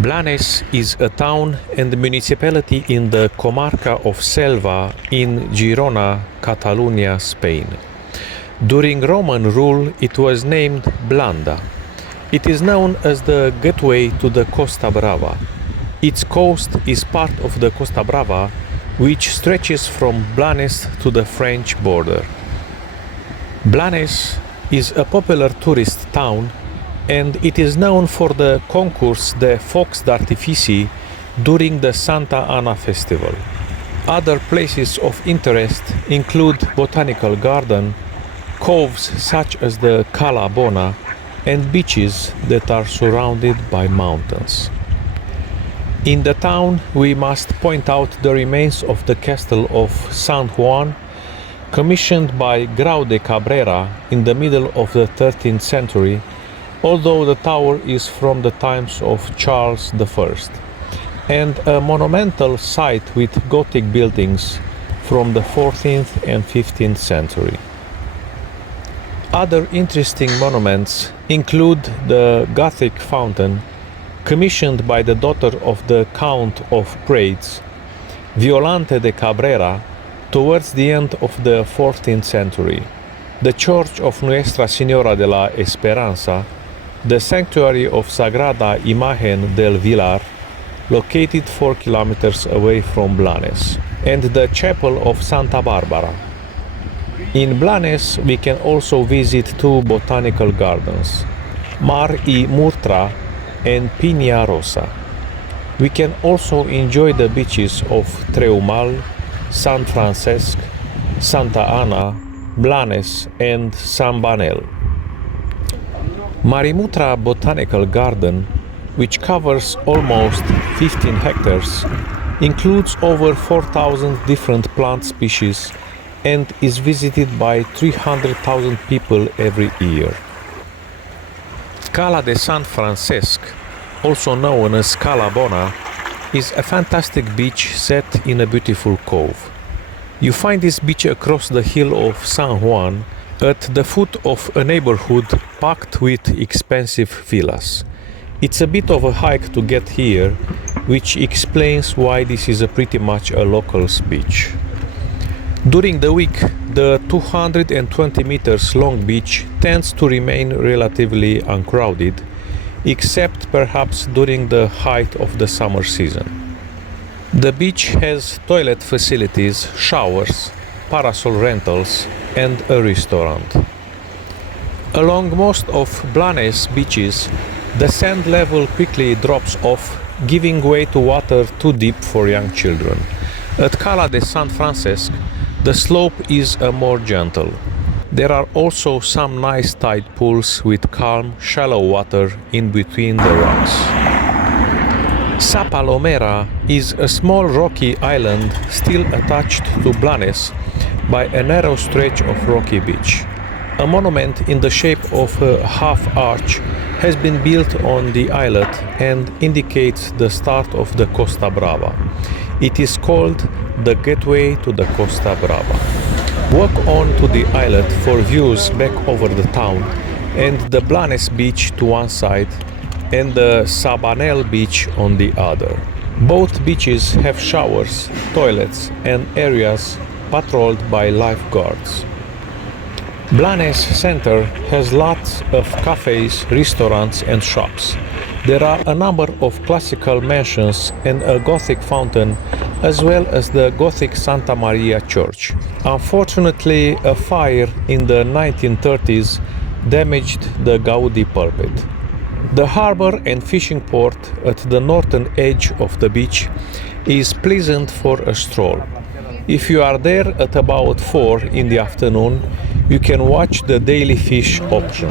Blanes is a town and municipality in the comarca of Selva in Girona, Catalonia, Spain. During Roman rule it was named Blanda. It is known as the gateway to the Costa Brava. Its coast is part of the Costa Brava, which stretches from Blanes to the French border. Blanes is a popular tourist town and it is known for the Concurs de Focs d'Artifici during the Santa Ana festival. Other places of interest include botanical garden, coves such as the Cala Bona, and beaches that are surrounded by mountains. In the town we must point out the remains of the castle of San Juan, commissioned by Grau de Cabrera in the middle of the 13th century, although the tower is from the times of Charles I, and a monumental site with Gothic buildings from the 14th and 15th century. Other interesting monuments include the Gothic fountain, commissioned by the daughter of the Count of Prades, Violante de Cabrera, towards the end of the 14th century, the church of Nuestra Señora de la Esperanza, the sanctuary of Sagrada Imagen del Vilar, located 4 kilometers away from Blanes, and the chapel of Santa Barbara. In Blanes we can also visit two botanical gardens, Mar y Murtra and Piña Rosa. We can also enjoy the beaches of Treumal, San Francesc, Santa Ana, Blanes and San Banel. Marimutra Botanical Garden, which covers almost 15 hectares, includes over 4,000 different plant species and is visited by 300,000 people every year. Cala de San Francesc, also known as Cala Bona, is a fantastic beach set in a beautiful cove. You find this beach across the hill of San Juan, at the foot of a neighborhood packed with expensive villas. It's a bit of a hike to get here, which explains why this is pretty much a local's beach. During the week, the 220 meters long beach tends to remain relatively uncrowded, except perhaps during the height of the summer season. The beach has toilet facilities, showers, parasol rentals, and a restaurant. Along most of Blanes beaches, the sand level quickly drops off, giving way to water too deep for young children. At Cala de San Francesc, the slope is more gentle. There are also some nice tide pools with calm, shallow water in between the rocks. Sa Palomera is a small rocky island still attached to Blanes by a narrow stretch of rocky beach. A monument in the shape of a half-arch has been built on the islet and indicates the start of the Costa Brava. It is called the gateway to the Costa Brava. Walk on to the islet for views back over the town and the Blanes beach to one side and the Sabanel beach on the other. Both beaches have showers, toilets and areas patrolled by lifeguards. Blanes Center has lots of cafes, restaurants and shops. There are a number of classical mansions and a Gothic fountain, as well as the Gothic Santa Maria Church. Unfortunately, a fire in the 1930s damaged the Gaudi pulpit. The harbor and fishing port at the northern edge of the beach is pleasant for a stroll. If you are there at about 4 in the afternoon, you can watch the daily fish auction.